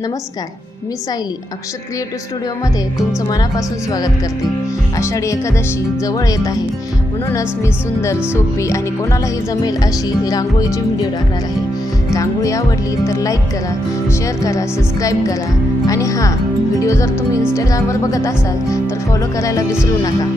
नमस्कार, मी सायली अक्षत क्रिएटिव्ह स्टुडिओमध्ये तुमचं मनापासून स्वागत करते। आषाढी एकादशी जवळ येत आहे, म्हणूनच मी सुंदर, सोपी आणि कोणालाही जमेल अशी रांगोळीची व्हिडिओ टाकणार आहे। रांगोळी आवडली तर लाईक करा, शेअर करा, सबस्क्राईब करा आणि हां, व्हिडिओ जर तुम्ही इंस्टाग्रामवर बघत असाल तर फॉलो करायला विसरू नका।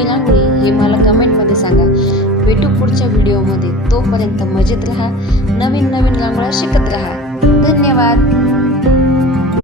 रांगोळी हे मला कमेंटमध्ये सांगा। भेटू पुढच्या व्हिडिओमध्ये, तोपर्यंत मजेत राहा, नवीन रांगोळ्या शिकत राहा। धन्यवाद।